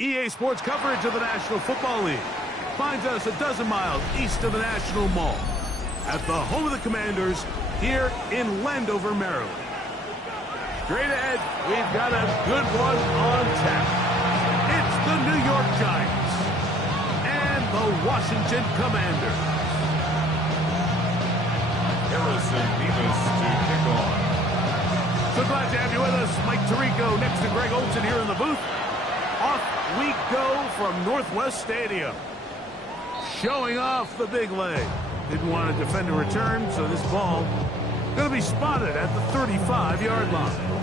EA Sports coverage of the National Football League finds us a dozen miles east of the National Mall at the home of the Commanders here in Landover, Maryland. Straight ahead, we've got a good one on tap. It's the New York Giants and the Washington Commanders. Harrison Bevis to kick off. So glad to have you with us. Mike Tirico next to Greg Olson here in the booth. Off we go from Northwest Stadium. Showing off the big leg. Didn't want to defend a return, so this ball going to be spotted at the 35-yard line.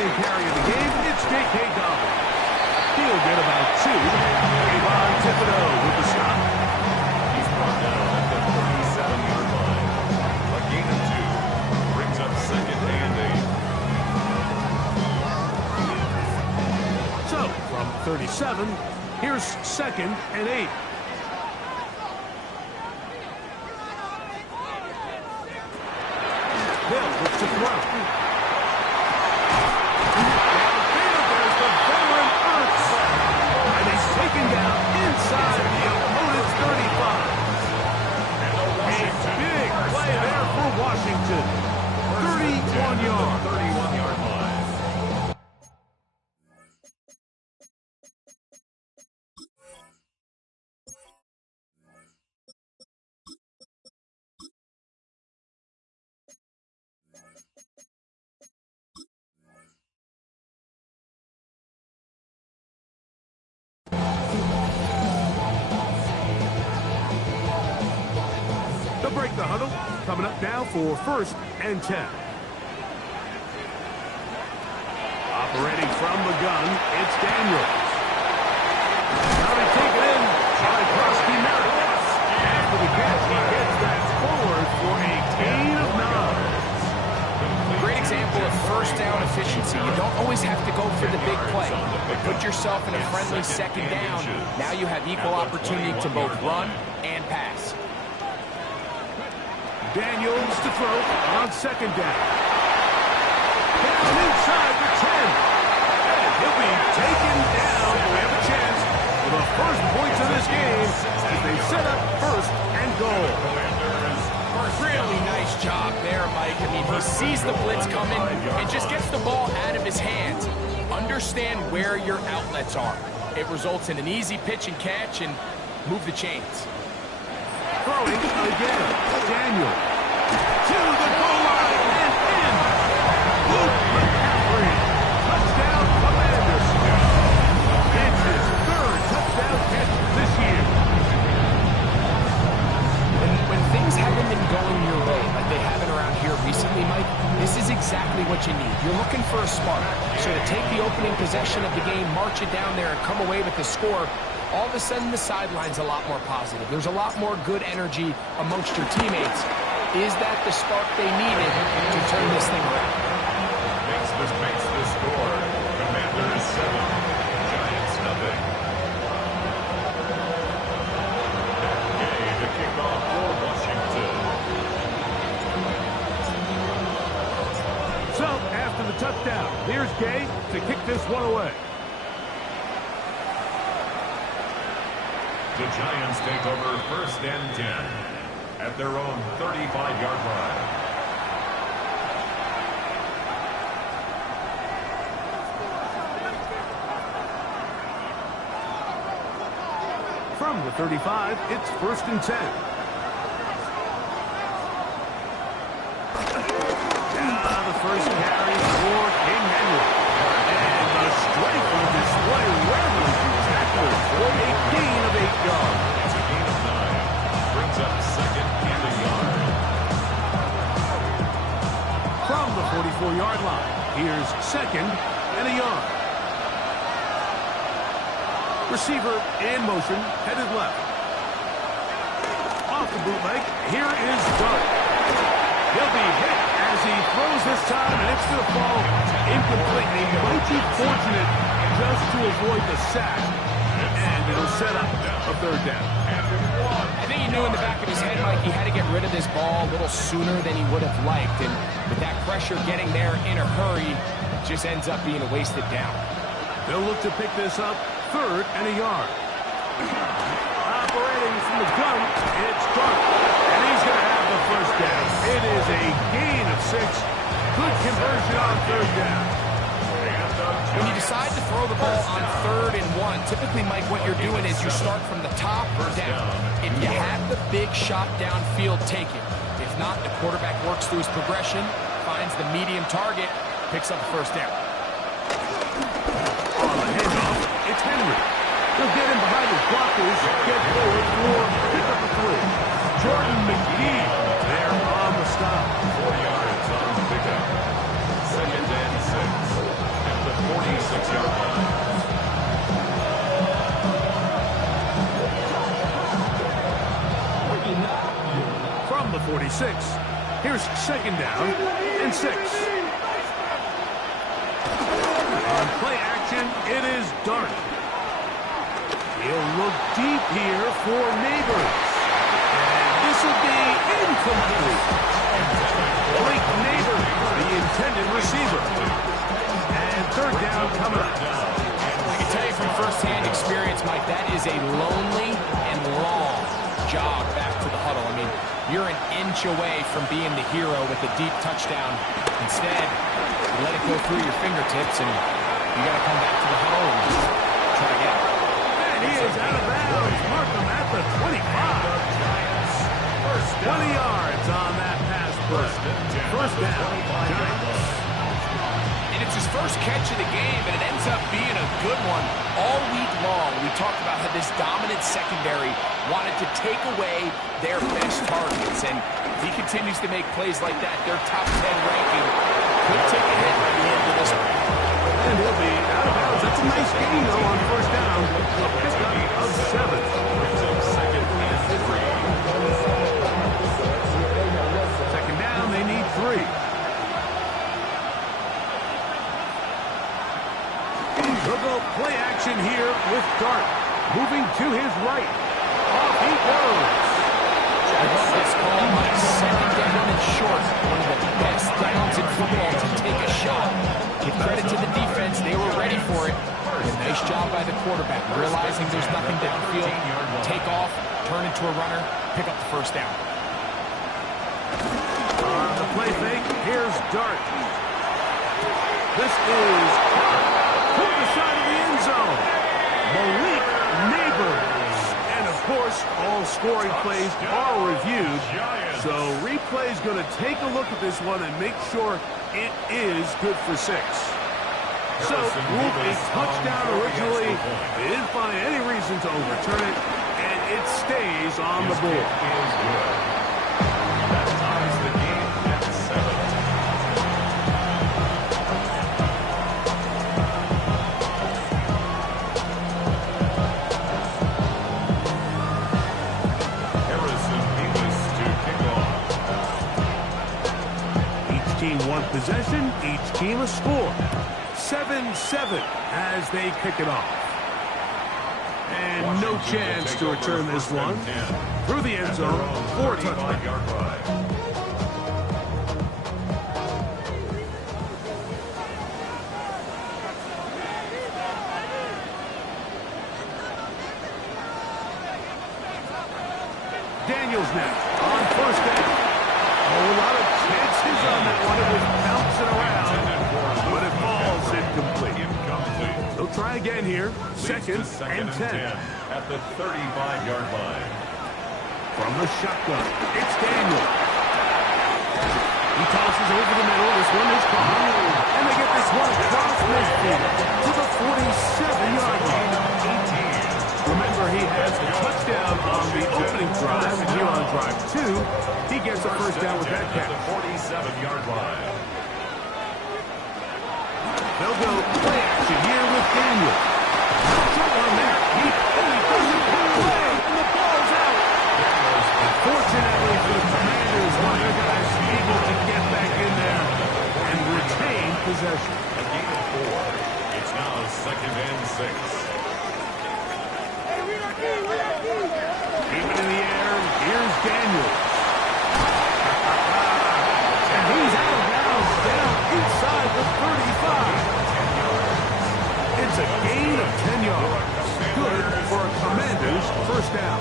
Carry of the game, it's J.K. Dobbins. He'll get about two. Kayvon Thibodeaux with the stop. He's brought down at the 37-yard line. A gain of 2 brings up second and 8. So, from 37, here's second and 8. Bill looks to throw. break the huddle. Coming up now for 1st and 10. Operating from the gun, it's Daniels. Now they take it in by Krusty Merritt. After the catch, he gets that forward for a gain of 9. Great example of first down efficiency. You don't always have to go for the big play, but put yourself in a friendly second down. Now you have equal opportunity to both run and pass. Daniels to throw on 2nd down. Down inside the 10. And he'll be taken down. We have a chance for the first points of this game as they set up 1st and goal. Really nice job there, Mike. I mean, he sees the blitz coming and just gets the ball out of his hands. Understand where your outlets are. It results in an easy pitch and catch and move the chains. Throwing again. Daniel to the goal line and in. Luke McCaffrey. Touchdown, Commanders. It's his 3rd touchdown catch this year. When things haven't been going your way like they haven't around here recently, Mike, this is exactly what you need. You're looking for a spark. So to take the opening possession of the game, march it down there, and come away with the score, all of a sudden the sideline's a lot more positive. There's a lot more good energy amongst your teammates. Is that the spark they needed to turn this thing around? Makes the score. Commanders 7, Giants nothing. Gay to kick off for Washington. So, after the touchdown, here's Gay to kick this one away. The Giants take over 1st and 10 at their own 35-yard line. From the 35, it's 1st and 10. The first carry for King Henry. And the strength on display rarely tackled for a gain of 8 yards. It's a gain of 9. Brings up 2nd and a yard. From the 44-yard line, here's 2nd and a yard. Receiver in motion, headed left. Off the bootleg, here is Dart. He'll be hit as he throws this time, and it's going to fall incomplete. He might be fortunate just to avoid the sack, and it'll set up a 3rd down. I think he knew in the back of his head, Mike, he had to get rid of this ball a little sooner than he would have liked. And with that pressure getting there in a hurry, it just ends up being a wasted down. They'll look to pick this up 3rd and a yard. Operating from the gun, it's Dart. And he's going to have the 1st down. It is a gain of 6. Good conversion on 3rd down. When you decide to throw the ball on 3rd and 1, typically, Mike, what you're doing is you start from the top or down. If you have the big shot downfield, take it. If not, the quarterback works through his progression, finds the medium target, picks up the 1st down. On the handoff, it's Henry. He'll get him behind his blockers, get forward for pickup of 3. Jordan McGee there on the stop. 4 yards on the pickup. 2nd and 6 at the 46-yard line. From the 46, here's 2nd down and 6. On play action, it is Dart. He'll look deep here for Neighbors. And this will be incomplete. Blake Neighbors, the intended receiver. And 3rd down coming up. I can tell you from firsthand experience, Mike, that is a lonely and long jog back to the huddle. I mean, you're an inch away from being the hero with a deep touchdown. Instead, you let it go through your fingertips, and you got to come back to the huddle and try to get it. And he is out of bounds. Markham at the 25. 20 yards on that pass play. 1st down, Giants. And it's his first catch of the game, and it ends up being a good one. All week long, we we talked about how this dominant secondary wanted to take away their best targets. And if he continues to make plays like that, their top 10 ranking could take a hit by the end of this one. And he'll be out of bounds. That's a nice gain, though, on first down. A pickup of 7. Second and 3. Second down, they need 3. He'll go play action here with Dart. Moving to his right. Off he goes. I love this call on second down and short. One of the best downs in football to take a shot. Give credit to the defense. They were ready for it. And nice job by the quarterback. Realizing there's nothing downfield. Take off, turn into a runner, pick up the first down. On the play fake, here's Dart. This is hook the side of the end zone. Malik Neighbors. And, of course, all scoring plays are reviewed. So replay's going to take a look at this one and make sure it is good for 6. So, ruled a touchdown originally. They didn't find any reason to overturn it, and it stays on the board. That ties the game at 7. One possession, each team a score. 7-7 as they kick it off. And no chance to return this one. Through the end zone for a touchdown. Daniels now on first down. Oh, a lot of chances on that one. It was bouncing around, but it falls incomplete. They'll try again here. Second and 10. At the 35-yard line. From the shotgun, it's Daniel. He tosses over the middle. This one is caught. And they get this one across midfield to the 47-yard line. Remember, he has a touchdown on the opening drive, and here on drive 2, he gets a first down with that catch. At the 47-yard line. They'll go play action here with Daniel. Short one there. He doesn't put away, and the ball's out. Unfortunately for the Commanders, one of their guys able to get back in there and retain possession. A gain of 4. It's now second and 6. Keep it in the air. Here's Daniel. And he's out of bounds down inside the 35. It's a gain of 10 yards. Good for a Commanders first down.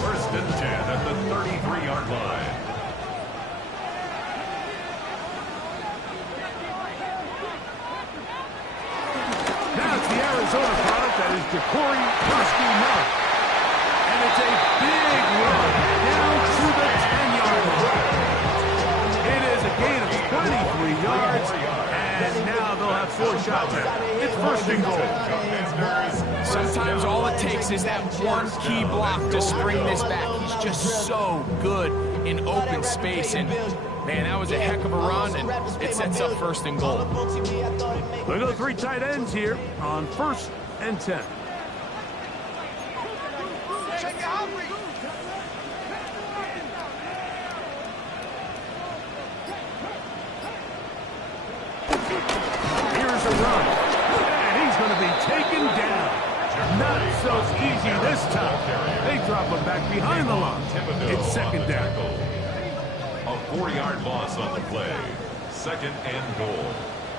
First and 10 at the 33-yard line. Now it's the Arizona product that is Ja'Cory Persky-Miller. And it's a big run down to the 10-yard line. It is a gain of 23 yards, and now they'll have 4 shots at it. It's first and goal. Sometimes all it takes is that one key block to spring this back. He's just so good in open space, and man, that was a heck of a run, and it sets up first and goal. They go 3 tight ends here on first and 10. Here's a run, and he's going to be taken down. Not so easy this time. They drop him back behind the line. It's second down. A 4-yard loss on the play. Second and goal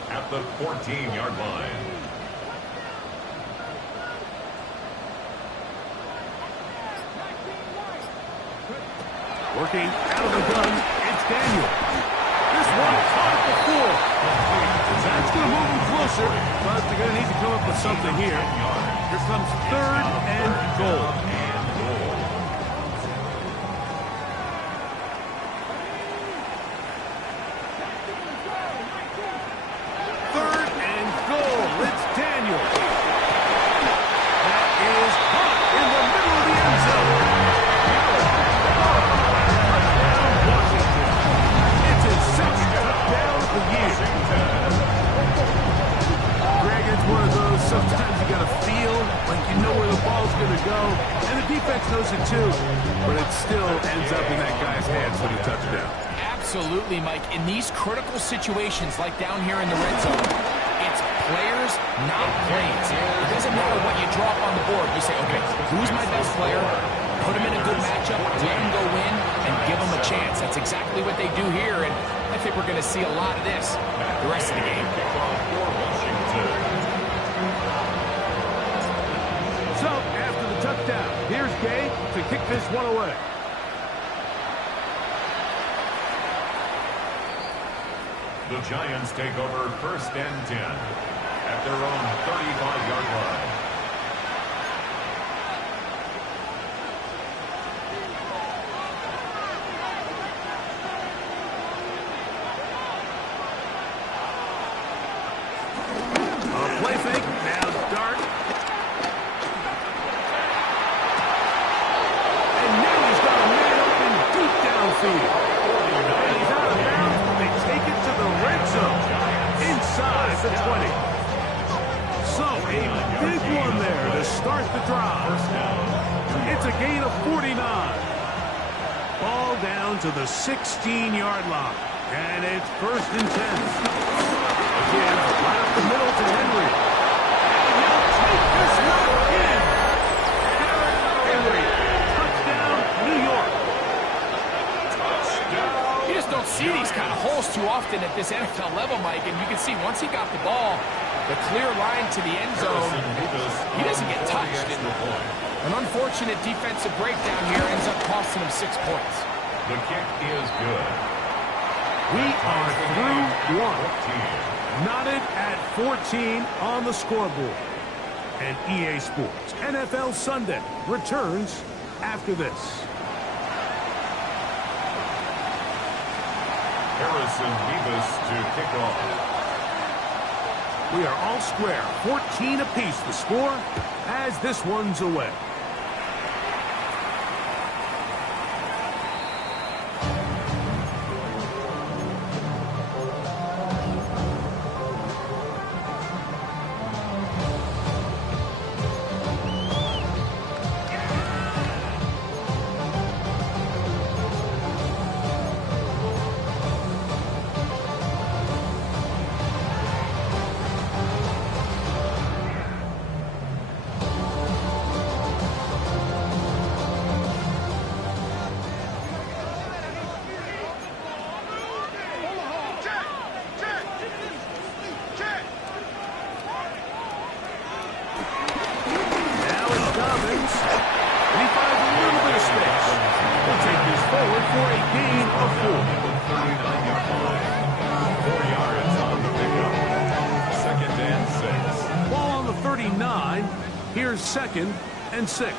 at the 14-yard line. Working out of the gun, it's Daniel. This one caught at the 4. That's going to move him closer, but they're going to need to come up with something here. Here comes third and goal. Third and goal. It's Daniel. That going to go, and the defense knows it too. But it still ends up in that guy's hands for the touchdown. Absolutely, Mike. In these critical situations, like down here in the red zone, it's players, not plays. It doesn't matter what you drop on the board. You say, okay, who's my best player? Put him in a good matchup, let him go win, and give him a chance. That's exactly what they do here, and I think we're going to see a lot of this the rest of the game. So, after the touchdown, here's Gay to kick this one away. The Giants take over 1st and 10 at their own 35-yard line. Play fake, now dart. And now he's got a man open deep downfield. And he's out of bounds. They take it to the red zone. Inside the 20. So, a big one there to start the drive. It's a gain of 49. Ball down to the 16-yard line. And it's 1st and 10. Again, right up the middle to Henry. And he'll take this one in. Henry, touchdown, New York. You just don't see these kind of holes too often at this NFL level, Mike, and you can see once he got the ball, the clear line to the end zone, he doesn't get touched. An unfortunate defensive breakdown here ends up costing him 6 points. The kick is good. We are through one. Knotted at 14 on the scoreboard. And EA Sports NFL Sunday returns after this. Harrison Mevis to kick off. We are all square. 14 apiece the score as this one's away. Here's 2nd and 6.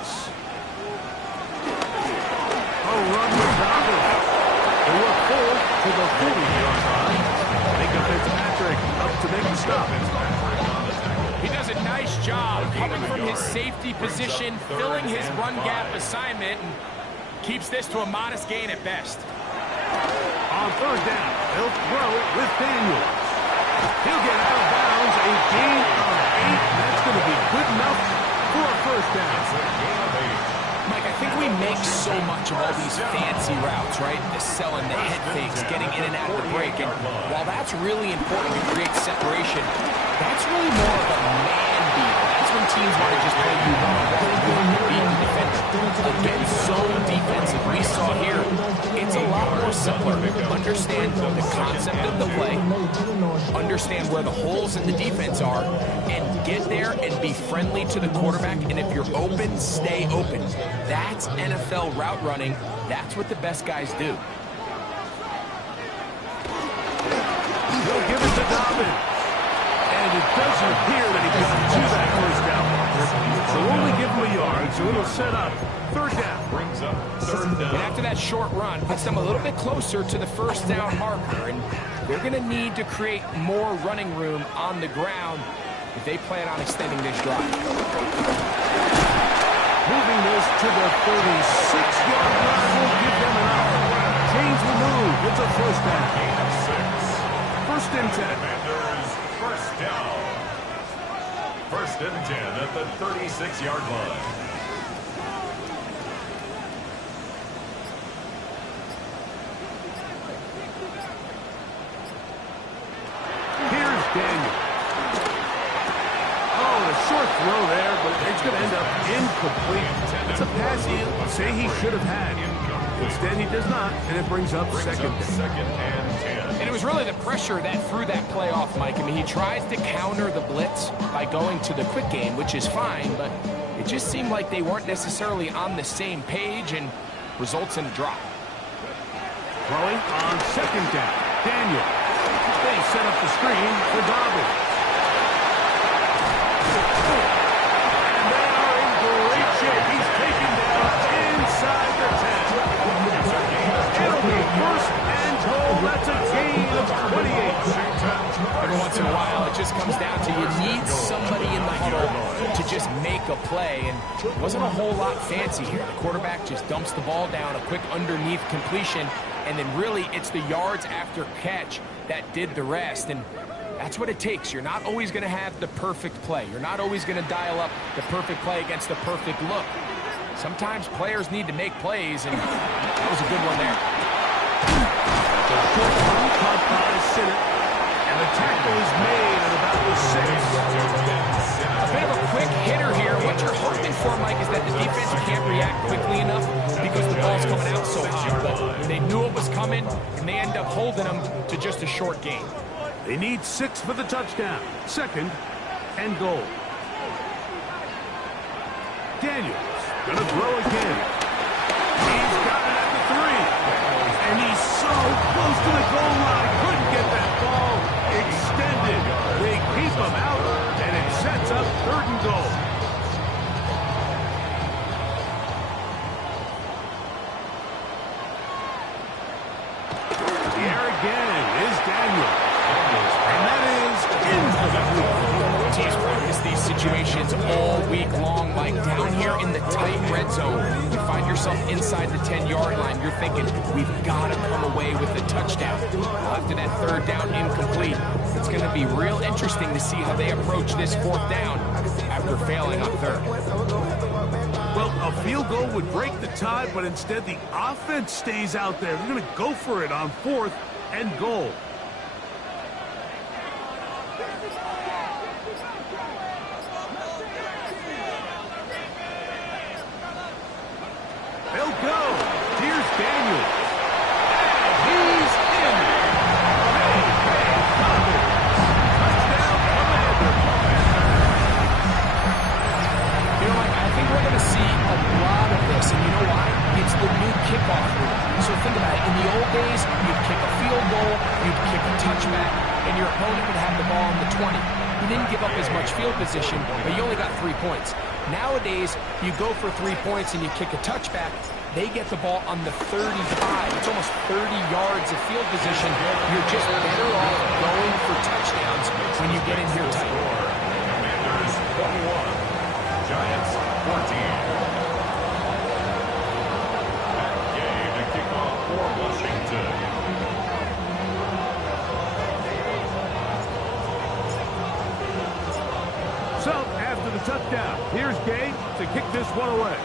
Run with Dobbins. They look full to the 40-yard line. Minka Fitzpatrick up to make the stop. He does a nice job coming from his safety position, filling his run gap assignment, and keeps this to a modest gain at best. On 3rd down, he'll throw it with Daniels. He'll get out of bounds, a gain of 8. That's going to be good enough for a 1st down. Mike, I think we make so much of all these fancy routes, right? The selling, the head fakes, getting in and out of the break. And while that's really important to create separation, that's really more of a man beat. That's when teams want to just play you one-on-one, beat the defender. Against zone defense, as we saw here, it's a lot more simpler. Understand the concept of the play, understand where the holes in the defense are, and get there and be friendly to the quarterback. And if you're open, stay open. That's NFL route running. That's what the best guys do. He'll give it to Dobbins. And it doesn't appear that he got to that 1st down marker. So only give him a yard, so it'll set up 3rd down. Brings up 3rd down. And after that short run, puts them a little bit closer to the 1st down marker. And they're going to need to create more running room on the ground if they plan on extending this drive. Moving this to the 36-yard line will give them an out. Chains will move. It's a 1st down. Gain of 6. 1st and 10. Commanders 1st down. 1st and 10 at the 36-yard line. Incomplete. It's a pass he'll say he should have had. Instead, he does not, and it brings up second and 10. And it was really the pressure that threw that play off, Mike. I mean, he tries to counter the blitz by going to the quick game, which is fine, but it just seemed like they weren't necessarily on the same page and results in a drop. Throwing on second down. Daniel. They set up the screen for Dobbins. And they are in great shape. He's taken down inside the 10. It'll be first and goal. That's a gain of 28. Every once in a while, it just comes down to you need somebody in the huddle to just make a play, and it wasn't a whole lot fancy here. The quarterback just dumps the ball down, a quick underneath completion, and then really it's the yards after catch that did the rest, and that's what it takes. You're not always going to have the perfect play. You're not always going to dial up the perfect play against the perfect look. Sometimes players need to make plays, and that was a good one there. The short one caught by Sinnott, and the tackle is made at about the 6. A bit of a quick hitter here. What you're hoping for, Mike, is that the defense can't react quickly enough because the ball's coming out so hot. But they knew it was coming, and they end up holding them to just a short gain. They need 6 for the touchdown. Second and goal. Daniels gonna throw again. He's got it at the 3. And he's so close to the goal line. Couldn't get that ball extended. They keep him out, and it sets up third and goal. The air again is Daniel. And that is incomplete. Teams practice these situations all week long, Mike. Down here in the tight red zone, you find yourself inside the 10-yard line. You're thinking, we've got to come away with a touchdown. After that third down incomplete, it's going to be real interesting to see how they approach this fourth down after failing on third. Well, a field goal would break the tie, but instead the offense stays out there. They're going to go for it on fourth and goal. They'll go. Here's Daniels. And he's in. Touchdown, Commander. You know, I think we're going to see a lot of this, and you know why? It's the new kickoff rule. So think about it. In the old days, you'd kick a field goal, you'd kick a touchback, and your opponent would have the ball on the 20. You didn't give up as much field position, but you only got 3 points. Nowadays, you go for 3 points and you kick a touchback. They get the ball on the 35. It's almost 30 yards of field position. You're just better off going for touchdowns when you get in here tight. Commanders 21, Giants 14. That game to kick off for Washington. So, after the touchdown, here's Gay to kick this one away.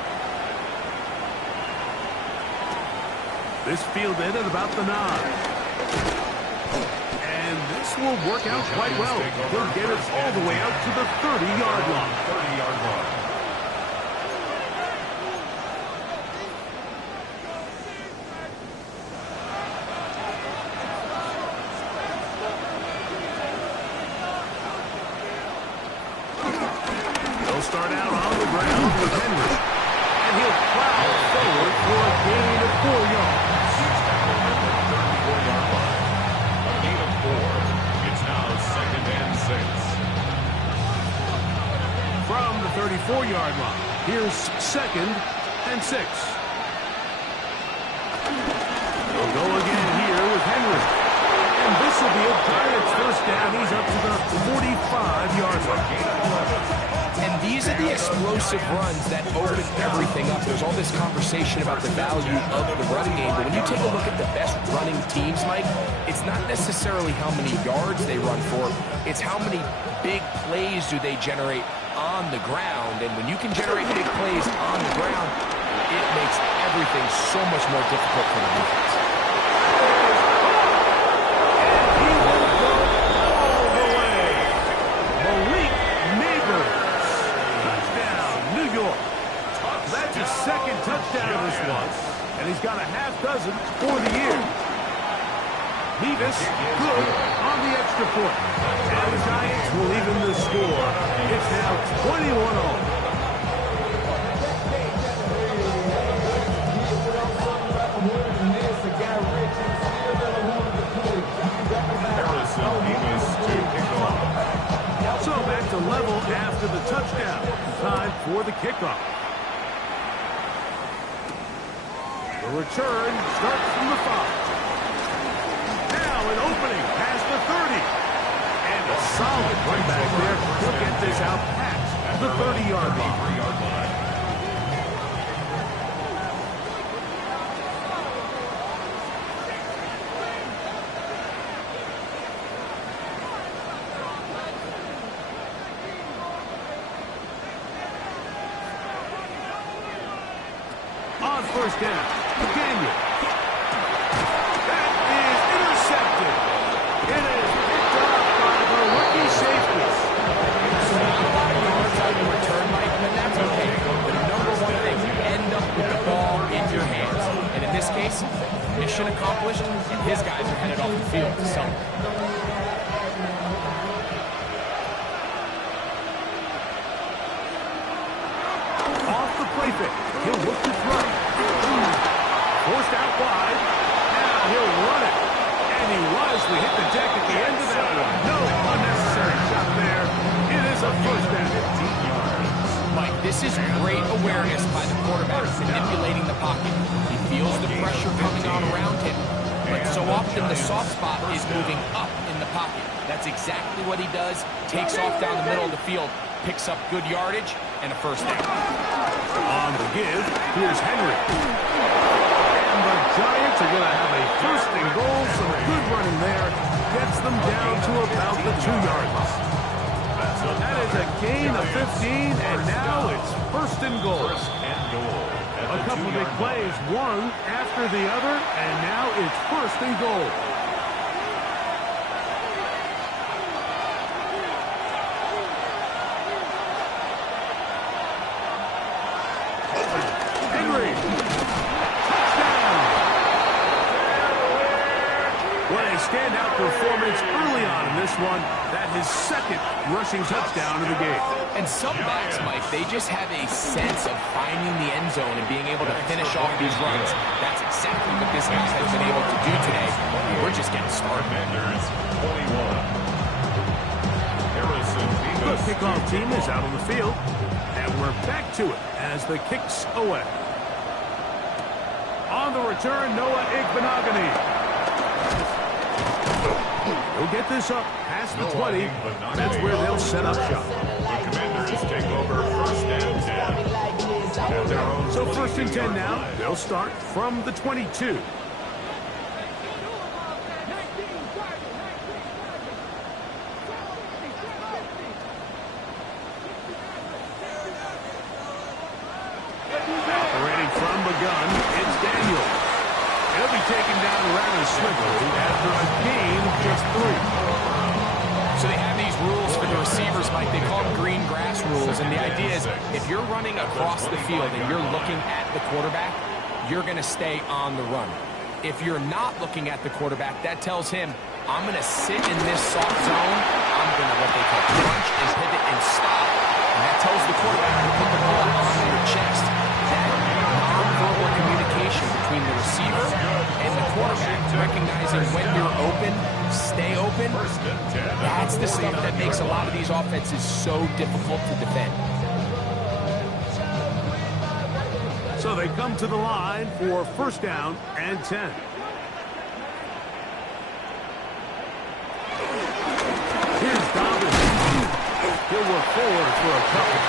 This fielded at about the 9. And this will work out quite well. He'll get it all the way out to the 30-yard line. 30-yard line. He'll start out on the ground with Henry. And he'll plow forward for a gain of 4 yards. A gain of 4. It's now second and 6. From the 34-yard line, here's second and 6. They'll go again here with Henry. And this will be a Giants first down. He's up to the 45-yard line. And these are the explosive runs that open everything up. There's all this conversation about the value of the running game, but when you take a look at the best running teams, Mike, it's not necessarily how many yards they run for, it's how many big plays do they generate on the ground. And when you can generate big plays on the ground, it makes everything so much more difficult for the defense. That's his second touchdown this one, and he's got a half dozen for the year. Nevis, good on the extra point. And the Giants will even the score. It's now 21-all. So back to level after the touchdown. Time for the kickoff. The return starts from the 5. Now an opening past the 30. And a solid run back there. He'll get this out past the 30-yard line. On first down, Daniel. That is intercepted. It is picked up by the rookie safety. So not a lot of yards on the return, Mike, but that's okay. The number one thing, you end up with the ball in your hands. And in this case, mission accomplished, and his guys are headed off the field to celebrate. He'll look to throw. Forced out wide. Now he'll run it. And he wisely hit the deck at the end of that one. No unnecessary shot there. It is a first down. Mike, this is great awareness by the quarterback manipulating the pocket. He feels the pressure coming on around him. But so often the soft spot is moving up in the pocket. That's exactly what he does. Takes off down the middle of the field. Picks up good yardage and a first down. On the give, here's Henry. And the Giants are going to have a first and goal. Some good running there. Gets them down to about the 2-yard line. That is a gain of 15, and now it's first and goal. A couple of big plays, one after the other, and now it's first and goal. Standout performance early on in this one. That his second rushing touchdown of the game. And some backs, Mike, they just have a sense of finding the end zone and being able to finish off these runs. That's exactly what this guy has been able to do today. We're just getting started. The kickoff team is out on the field, and we're back to it as the kicks away. On the return, Noah Igbinoghene. He'll get this up past the 20. That's where they'll set up shop. The Commanders take over first and 10. So first and 10 now. They'll start from the 22. Operating from the gun, it's Daniel. He'll be taken down rather swiftly after a gain of just 3. So they have these rules for the receivers, Mike. They call them green grass rules. And the idea is if you're running across the field and you're looking at the quarterback, you're going to stay on the run. If you're not looking at the quarterback, that tells him, I'm going to sit in this soft zone. I'm going to what they call crunch and pivot and stop. And that tells the quarterback to put the ball on your chest. That non-verbal communication between the receiver and the quarterback, recognizing when you're open, stay open, that's the stuff that makes a lot of these offenses so difficult to defend. So they come to the line for first down and 10. Here's Dobbins. He'll work forward for a couple.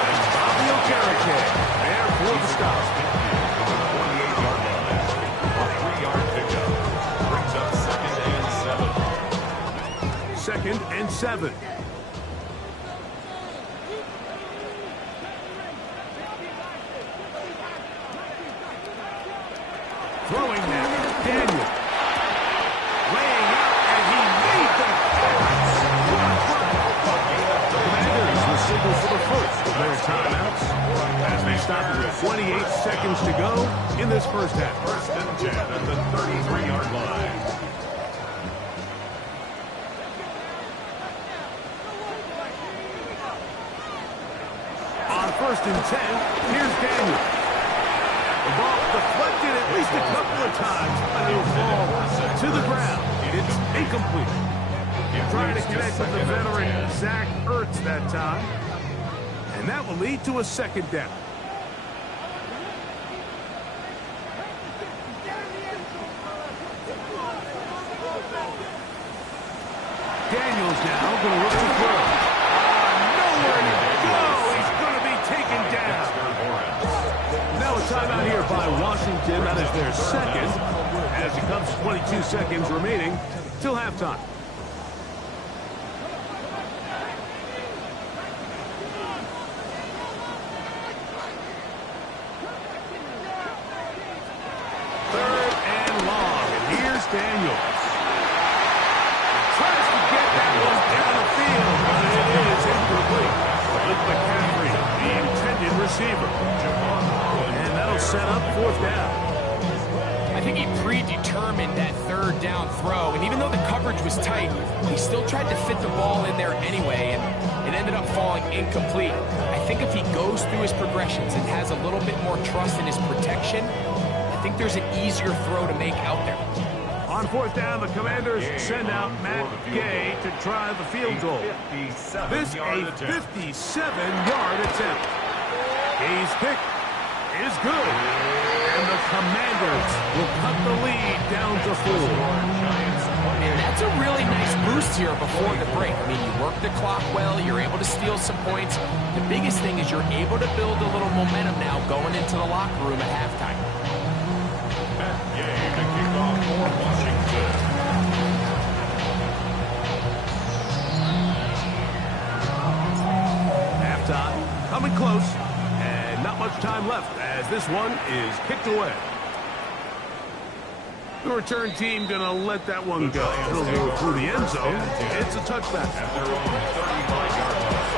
And Bobby Okereke there for the stop. 28-yard line. A 3-yard pickup. Brings up second and 7. 2nd and 7. Throwing now, Daniel. Laying out, and he made the pass. The Commanders will signal for the first of their timeouts. as they stop it with 28 seconds to go in this first half. First and 10 at the 33-yard line. On first and 10, here's Daniel. The ball deflected at least a couple of times, but it'll fall to the ground. It's incomplete. Trying to connect with the veteran Zach Ertz that time. And that will lead to a second down. Daniels now going to look to throw. Nowhere to go. He's going to be taken down. Now a timeout here by Washington. That is their second, as it comes 22 seconds remaining till halftime. Third and long, and here's Daniels. Tries to get that one down the field, but it is incomplete. With McCaffrey, the intended receiver. And that'll set up fourth down. I think he predetermined that third down throw, and even though the coverage was tight, he still tried to fit the ball in there anyway, and it ended up falling incomplete. I think if he goes through his progressions and has a little bit more trust in his protection, I think there's an easier throw to make out there. On fourth down, the Commanders send out Matt Gay to try the field goal. This a 57-yard attempt. Gay's kick is good. And the Commanders will cut the lead down to 4. And that's a really nice boost here before the break. I mean, you work the clock well, you're able to steal some points. The biggest thing is you're able to build a little momentum now going into the locker room at halftime. Game to kick off for Washington. Halftime coming close, and not much time left as this one is kicked away. The return team going to let that one go. It'll go through the end zone. It's a touchback. At their own 35-yard line.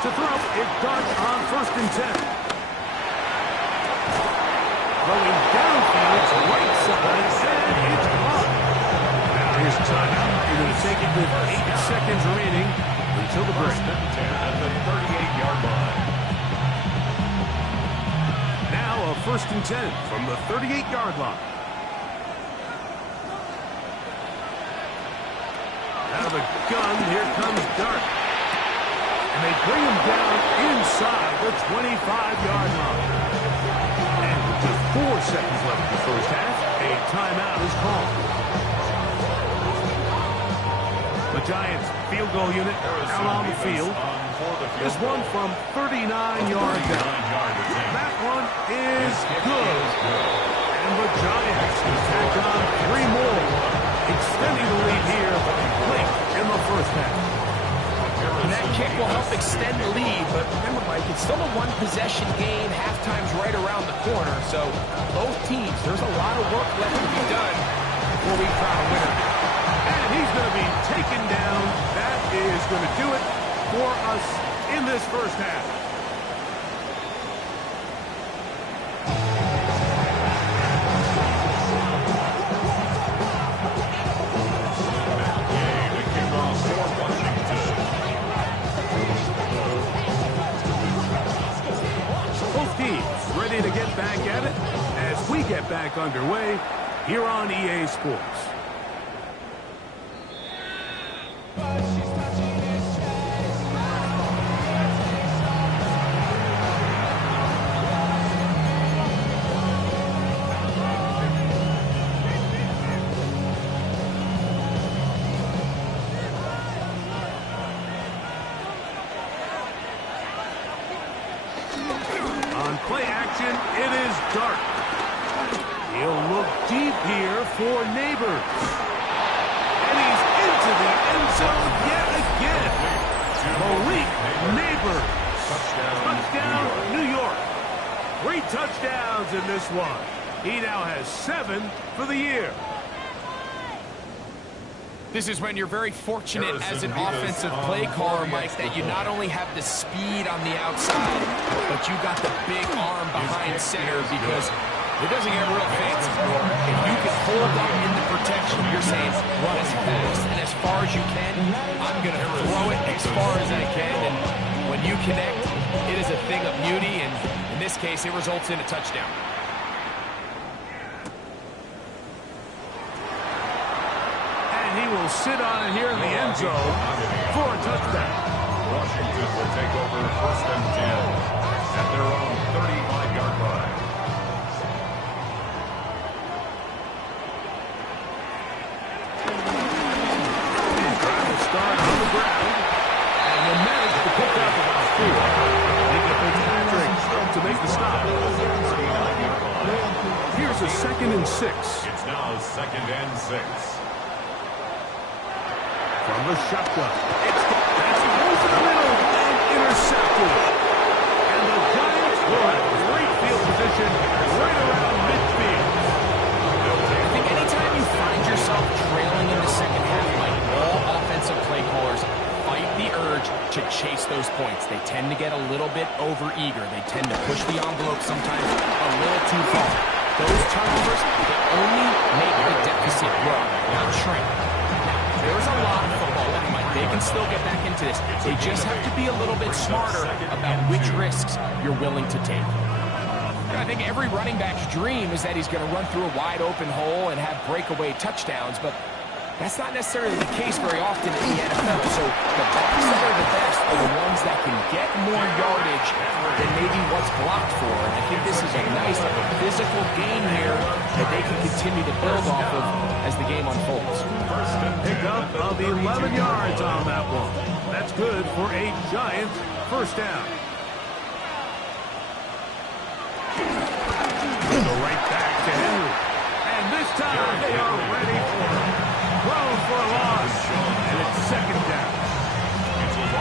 To throw, it's Dart on first and 10. Going downfield to right side, and it's caught. Now here's a timeout. You're going to take it with 8 seconds remaining until the break. First and 10 at the 38-yard line. Now a first and 10 from the 38-yard line. Out of the gun, here comes Dart. And they bring him down inside the 25-yard line. And with just 4 seconds left in the first half, a timeout is called. The Giants field goal unit out on the field. This one from 39 yards out. That one is good. And the Giants will tack on 3 more, extending the lead here late in the first half. That kick will help extend the lead, but remember, Mike, it's still a one-possession game. Halftime's right around the corner, so both teams, there's a lot of work left to be done before we crown a winner. And he's going to be taken down. That is going to do it for us in this first half. Ready to get back at it as we get back underway here on EA Sports. Play action, it is Dart. He'll look deep here for Neighbors. And he's into the end zone yet again. Malik Neighbors. Touchdown, New York. 3 touchdowns in this one. He now has 7 for the year. This is when you're very fortunate as an offensive play caller, Mike, that you not only have the speed on the outside, but you got the big arm behind center, because it doesn't get real fancy. If you can hold up in the protection, you're saying run as fast and as far as you can. I'm going to throw it as far as I can, and when you connect, it is a thing of beauty, and in this case, it results in a touchdown. He will sit on it here in the end zone for a touchdown. Washington will take over 1st and 10 at their own 35-yard line. Drive will start on the ground, and will manage to pick up about 4. Nick Fitzpatrick to make the stop. Here's a 2nd and 6. It's now 2nd and 6. From the shotgun. That's goes in the middle and intercepted. And the Giants will have great field position right around midfield. I think anytime you find yourself trailing in the second half, like all offensive play callers fight the urge to chase those points. They tend to get a little bit overeager. They tend to push the envelope sometimes a little too far. Those turnovers, they only make the deficit grow, not shrink. There's a lot of football left, Mike. They can still get back into this. They just have to be a little bit smarter about which risks you're willing to take. I think every running back's dream is that he's going to run through a wide open hole and have breakaway touchdowns, but that's not necessarily the case very often in the NFL. So the backs that are the best are the ones that can get more yardage than maybe what's blocked for. And I think this is a nice physical game here that they can continue to build off of as the game unfolds. Pick up of 11 yards on that one. That's good for a Giants 1st down. Go right back to Henry. And this time they are ready for it. Thrown for a loss. And it's 2nd down.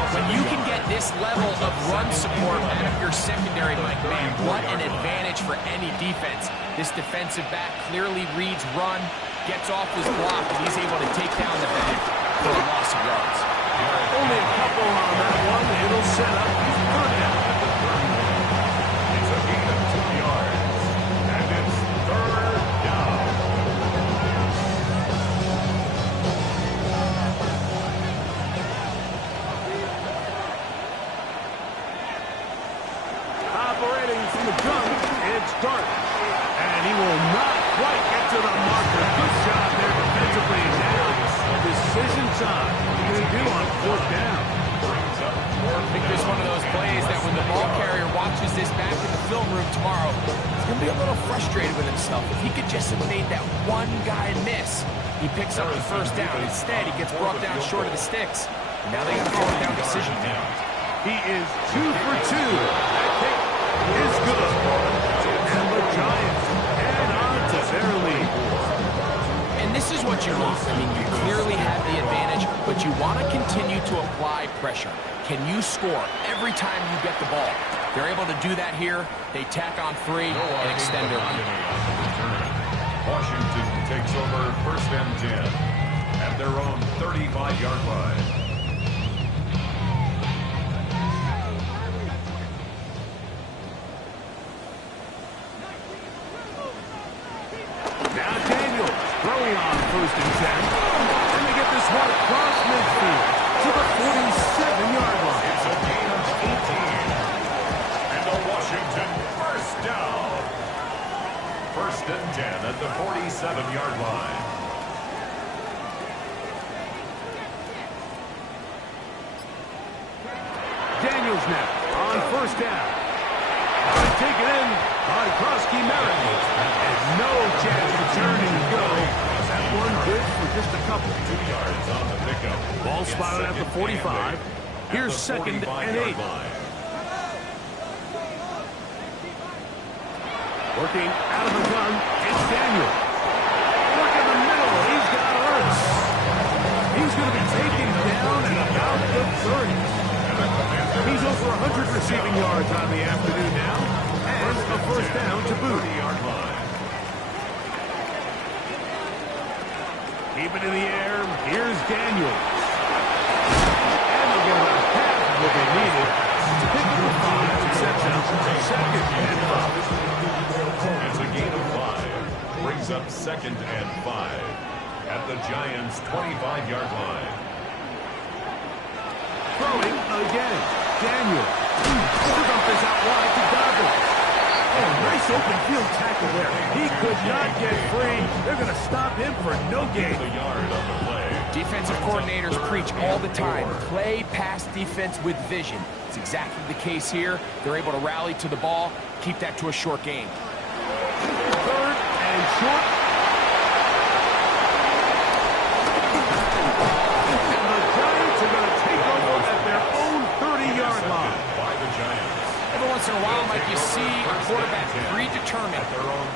When you can get this level of run support out of your secondary, Mike, man, what an advantage for any defense. This defensive back clearly reads run, gets off his block, and he's able to take down the back for a loss of yards. Only a couple on that one. It'll set up 3rd down. It's a gain of 2 yards, and it's 3rd down. Operating from the gun, it's Dart. And he will not quite get to the marker. Good job there defensively. Now, decision time. What are you going to do on 4th down? I think there's one of those plays that when the ball carrier watches this back in the film room tomorrow, he's going to be a little frustrated with himself. If he could just have made that one guy miss, he picks up the 1st down. Instead, he gets brought down short of the sticks. Now they got a 4th down decision. He is 2 for 2. That kick is good. And the Giants add on to their lead. And this is what you want. I mean, you clearly have the advantage, but you want to continue to apply pressure. Can you score every time you get the ball? They're able to do that here. They tack on 3 and extend their lead. Washington takes over 1st and 10 at their own 35-yard line. Now Daniels throwing on 1st and 10. And they get this one across midfield to the 47-yard line. It's a gain of 18. And the Washington 1st down. 1st and 10 at the 47-yard line. Daniels now on 1st down. Going to take it in by Krosky Merritt. And no chance to turn and go. That one good for just a couple. 2 yards on the pickup. Ball spotted at the 45. Here's 2nd and 8. Working out of the gun, it's Daniel. Work in the middle, he's got Ertz. He's going to be taken down at about the 30. He's over 100 receiving yards on the afternoon now, and a 1st down to boot. Keep it in the air. Here's Daniels. And they'll get about half of what they needed. Pick up the 5 and sets up second and 5. It's a gain of 5. Brings up second and 5 at the Giants' 25-yard line. Throwing again. Daniels. The dump is out wide to Dobbins. Oh, nice open field tackle there. He could not get free. They're going to stop him for no gain. The yard on the play. Defensive coordinators preach all the time, play pass defense with vision. It's exactly the case here. They're able to rally to the ball, keep that to a short game. Third and short. And the Giants are going to take over at their own 30-yard line. By the Giants. Every once in a while, Mike, you see a quarterback predetermined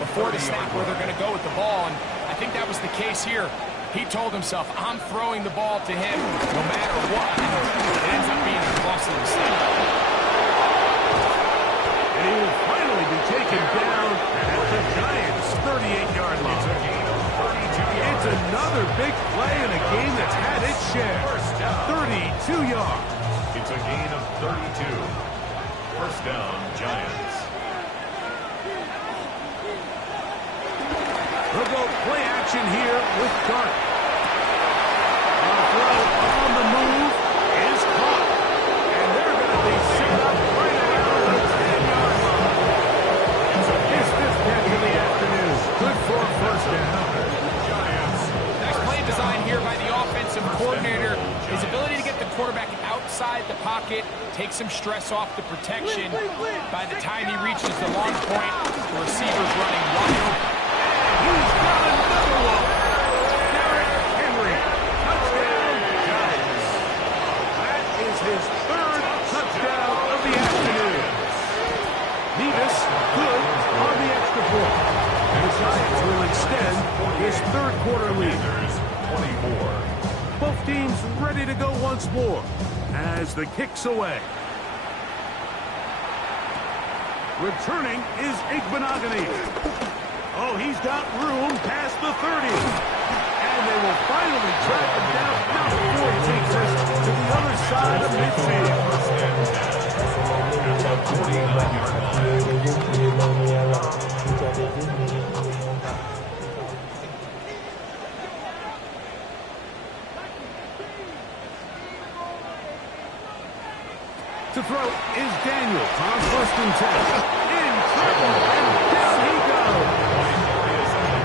before the snap where they're going to go with the ball, and I think that was the case here. He told himself, I'm throwing the ball to him no matter what. It ends up being a costly mistake. And he will finally be taken down at the Giants' 38-yard line. It's a gain of 32 yards. It's another big play in a game that's had its share. 32 yards. It's a gain of 32. First down, Giants. We'll go play action here with Dart. The throw on the move is caught. And they're going to be set up right around the 10-yard line. His fifth catch of the afternoon. Good for a first down. Giants. Nice play design here by the offensive coordinator. His ability to get the quarterback outside the pocket, take some stress off the protection. By the time he reaches the launch point, the receiver's running wide open. He's got another one. Derrick Henry. Touchdown, Giants. That is his third touchdown of the afternoon. Nevis good on the extra point. The Giants will extend his third quarter lead. 24. Both teams ready to go once more as the kick's away. Returning is Igbenogany. Oh, he's got room past the 30. And they will finally track him down now before he takes us to the other side of midfield. At the 49-yard line. To throw is Daniels on first and 10. In trouble, and down he goes.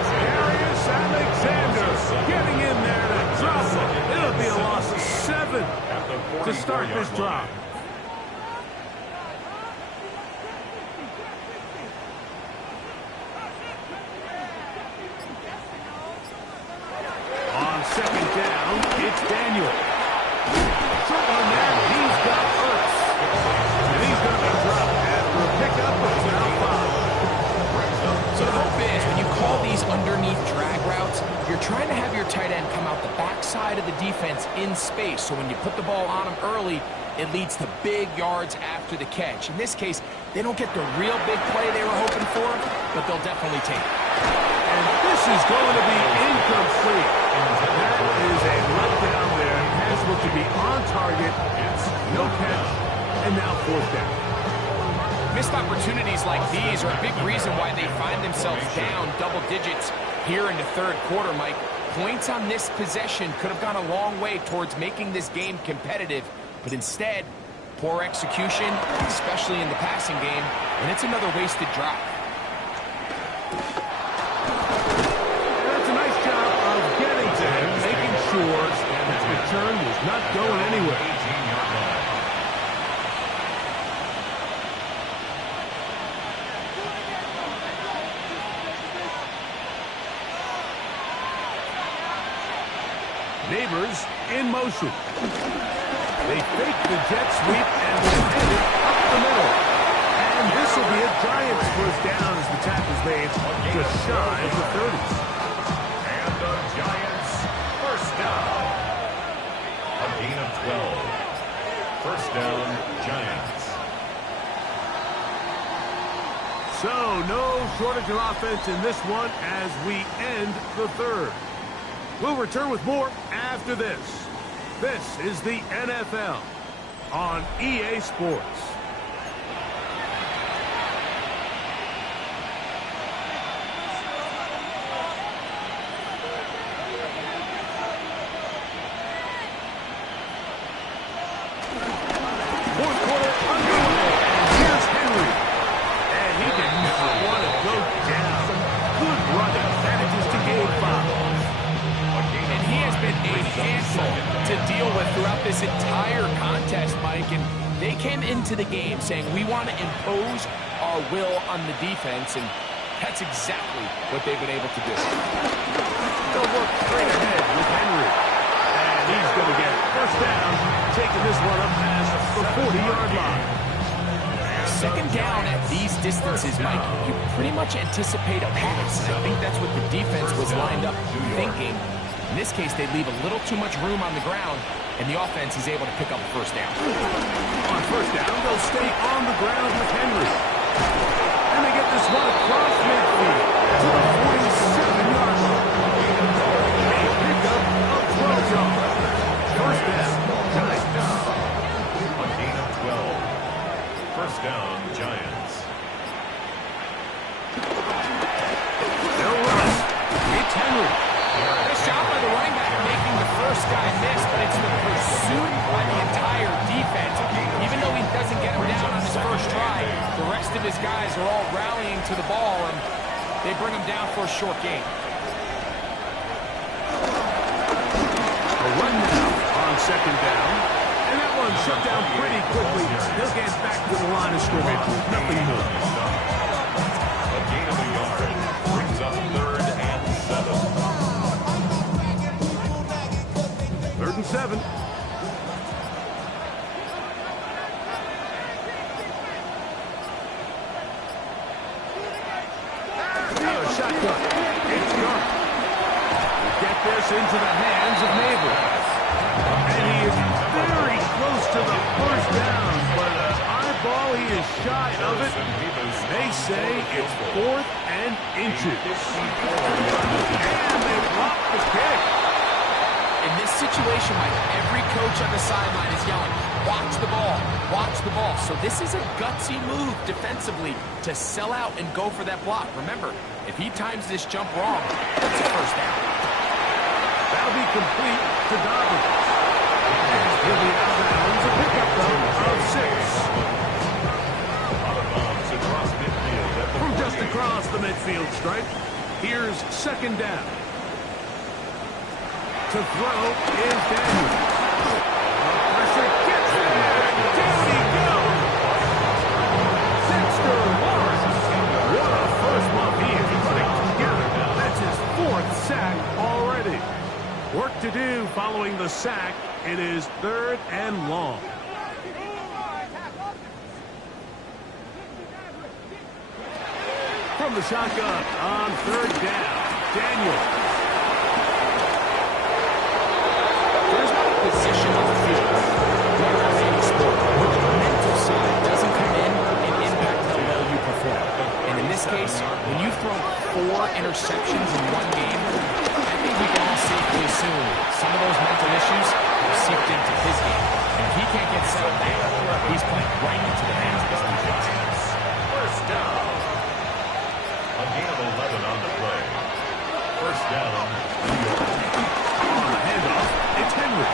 Darius Alexander getting in there to drop it. It'll be a loss of 7 to start this drive. On second down, it's Daniel. Short on that, he's got Ertz. And he's going to be dropped after a pickup of now 5. So the hope is when you call these underneath drag routes, you're trying to have your tight end come out the backside of the defense in space. So when you put the ball on him early, it leads to big yards after the catch. In this case, they don't get the real big play they were hoping for, but they'll definitely take it. And this is going to be incomplete. That is a letdown there. He has looked to be on target. No catch, and now fourth down. Missed opportunities like these are a big reason why they find themselves down double digits here in the third quarter, Mike. Points on this possession could have gone a long way towards making this game competitive, but instead, poor execution, especially in the passing game, and it's another wasted drive. That's a nice job of getting to him, making sure that return was not going anywhere. 18-yard line. Neighbors in motion. They fake the jet sweep and will hit it up the middle. And this will be a Giants first down as the tackle's made just shy of the 30s. And the Giants first down. A gain of 12. First down, Giants. So no shortage of offense in this one as we end the third. We'll return with more after this. This is the NFL on EA Sports. Fourth quarter underway, and here's Henry. And he did not want to go down. Good running, manages to gain 5. And he has been a handful to deal with throughout this entire contest, Mike. And they came into the game saying, we want to impose our will on the defense, and that's exactly what they've been able to do. They'll work straight ahead with Henry. And he's going to get first down, taking this one up past the 40-yard line. Second down at these distances, Mike, you pretty much anticipate a pass. And I think that's what the defense was lined up thinking. In this case, they leave a little too much room on the ground, and the offense is able to pick up a first down. On first down, they'll stay on the ground with Henry. And they get this one across midfield to the 47-yard line. A pickup of 12 yards. First down, Giants. A gain of 12. First down, Giants. They'll run. It's Henry. Nice job by the running back making the first guy miss, but it's the pursuit by the entire defense. Even though he doesn't get him down on his first try, the rest of his guys are all rallying to the ball, and they bring him down for a short gain. A run now on second down. And that one shut down pretty quickly. He'll get back to the line of scrimmage. Nothing more. A gain of a yard. Brings up 3rd and 7. 3rd and 7. Now a shotgun. It's York. Get this into the hands of Neighbors. And he is very close to the first down, but an eyeball, he is shy of it. They say it's 4th and inches. And they block the kick. In this situation, Mike, every coach on the sideline is yelling, watch the ball, watch the ball. So this is a gutsy move defensively to sell out and go for that block. Remember, if he times this jump wrong, it's a first down. That'll be complete to Dobbins. And he'll be out of bounds, a pickup though of 6. Out of bounds across midfield. From just across the midfield stripe, here's second down. To throw is Daniel. Pressure gets there. Down he goes. Dexter Lawrence. What a first month he is putting together. That's his 4th sack already. Work to do following the sack. It is 3rd and long. From the shotgun on 3rd down, Daniel. There's no position on the field where in any sport where the mental side doesn't come in and impact how well you perform. And in this case, when you've thrown 4 interceptions in one game, I think we can all safely assume some of those mental issues have seeped into his game. And if he can't get settled down, he's playing right into the hands of his defense. First down. A gain of 11 on the play. First down, New York. On the handoff, it's Henry.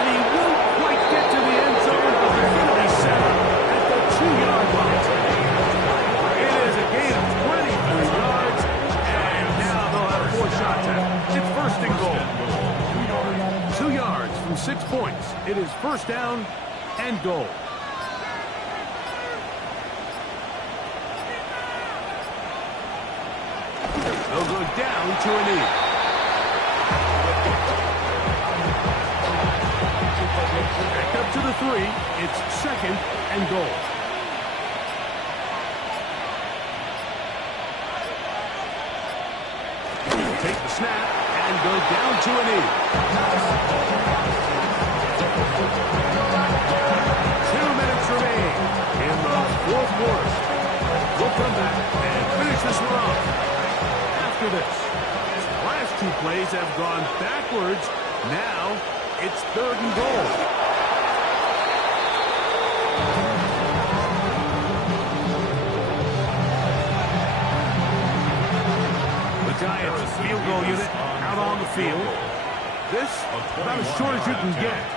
And he won't quite get to the end zone, but they're going to be set up at the 2-yard line. It is a gain of 23 yards, and now they'll have 4 shots at it. It's 1st and goal. 2 yards from 6 points. It is 1st down and goal. They'll go down to a knee. Back up to the 3. It's 2nd and goal. Take the snap and go down to a knee. 2 minutes remain in the 4th quarter. We'll come back and finish this one off after this. two plays have gone backwards. Now it's 3rd and goal. The Giants field goal unit out on the field. This about as short as you can get.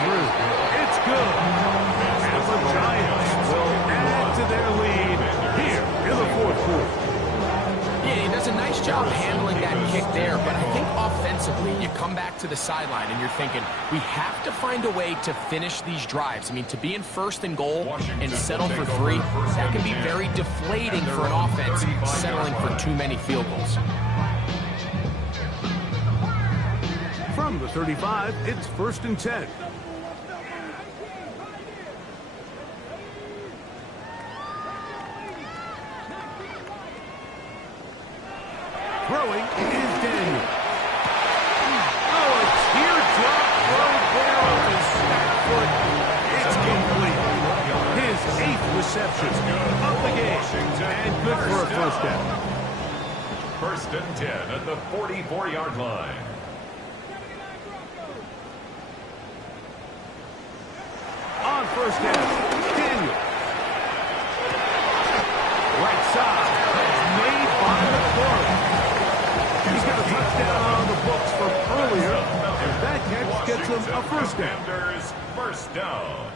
It's good. And the Giants will add to their lead here in the 4th quarter. Yeah, he does a nice job handling that kick there, but I think offensively, you come back to the sideline and you're thinking, we have to find a way to finish these drives. I mean, to be in 1st and goal and settle for 3, that can be very deflating for an offense settling for too many field goals. From the 35, it's 1st and 10. Throwing is Daniel. Oh, a teardrop throw there off his back foot. It's complete. His 8th reception of the game. And good for a 1st down. 1st and 10 at the 44-yard line. On 1st down, Daniel. Right side. Made by McLaurin. He's got a touchdown on the books from earlier, and that catch gets him a 1st down. 1st down.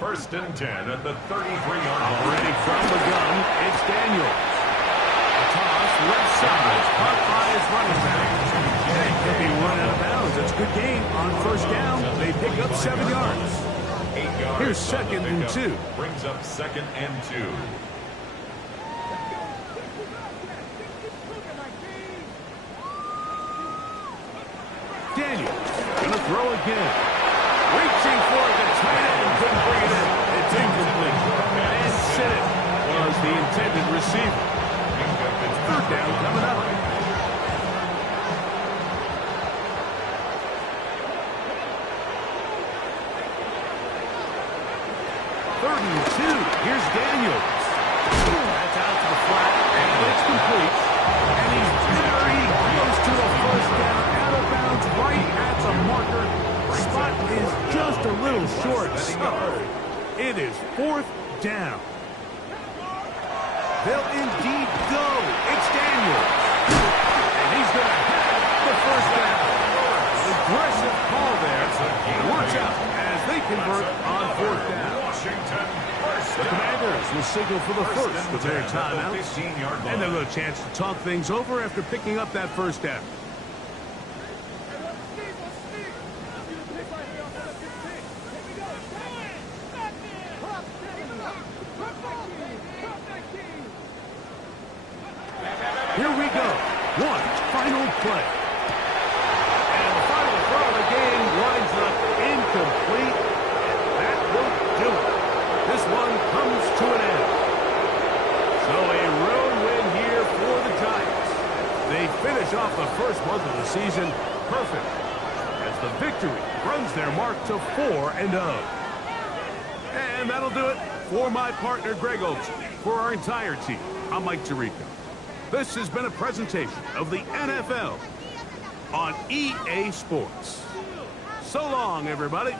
1st and 10 at the 33-yard line. Ready from the gun, it's Daniel. A toss, left side, caught by his running back. And it could be run out of bounds. It's a good gain on 1st down. They pick up 7 yards. 8 yards. Here's 2nd and 2. Brings up 2nd and 2. Daniel, gonna throw again. Reaching for the tight end, couldn't bring it in. It's incomplete. And Sinnott was the intended receiver. It's 3rd down coming up. 3rd and 2. Here's Daniels. That's out to the flat, and it's complete. And he's very close to a 1st down. Right at the marker. Spot is just a little short, so it is 4th down. They'll indeed go. It's Daniels. And he's going to have the 1st down. Aggressive call there. Watch out as they convert on 4th down. The Commanders will signal for the 1st with their timeouts. And they'll have a chance to talk things over after picking up that 1st down. Here we go. One final play. And the final throw of the game winds up incomplete. That will do it. This one comes to an end. So a road win here for the Giants. They finish off the 1st month of the season perfect, as the victory runs their mark to 4-0. And that'll do it for my partner Greg Olsen. For our entire team, I'm Mike Tirico. This has been a presentation of the NFL on EA Sports. So long, everybody.